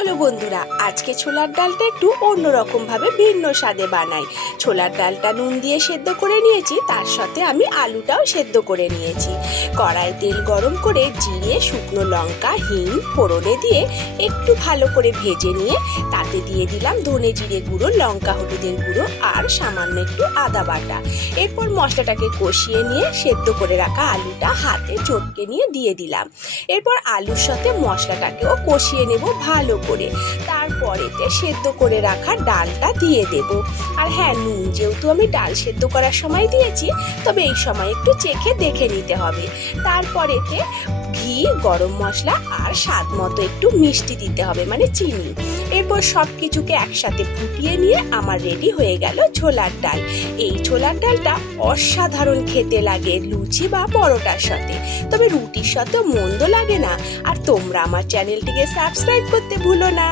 চলো বন্ধুরা, আজকে ছোলার ডালটা একটু অন্যরকম ভাবে ভিন্ন স্বাদে বানাই। ছোলার ডালটা নুন দিয়ে সেদ্ধ করে নিয়েছি, তার সাথে আমি আলুটাও সেদ্ধ করে নিয়েছি। কড়াই তেল গরম করে জিরে, শুকনো লঙ্কা, হিং ফোড়নে দিয়ে একটু ভালো করে ভেজে নিয়ে তাতে দিয়ে দিলাম ধনে জিরে গুঁড়ো, লঙ্কা হলুদের গুঁড়ো আর সামান্য একটু আদা বাটা। এরপর মশলাটাকে কষিয়ে নিয়ে সেদ্ধ করে রাখা আলুটা হাতে চটকে নিয়ে দিয়ে দিলাম। এরপর আলুর সাথে মশলাটাকেও কষিয়ে নেব ভালো করে। তারপরেতে সেদ্ধ করে রাখা ডালটা দিয়ে দেব। আর হ্যাঁ, নুন যেহেতু আমি ডাল সেদ্ধ করার সময় দিয়েছি, তবে এই সময় একটু চেখে দেখে নিতে হবে। তারপরেতে ঘি, গরম মশলা আর স্বাদ মতো একটু মিষ্টি দিতে হবে, মানে চিনি। এরপর সব কিছুকে একসাথে ফুটিয়ে নিয়ে আমার রেডি হয়ে গেল ছোলার ডাল। এই ছোলার ডালটা অসাধারণ খেতে লাগে লুচি বা পরোটার সাথে, তবে রুটির সাথেও মন্দ লাগে না। আর তোমরা আমার চ্যানেলটিকে সাবস্ক্রাইব করতে ভুলো না।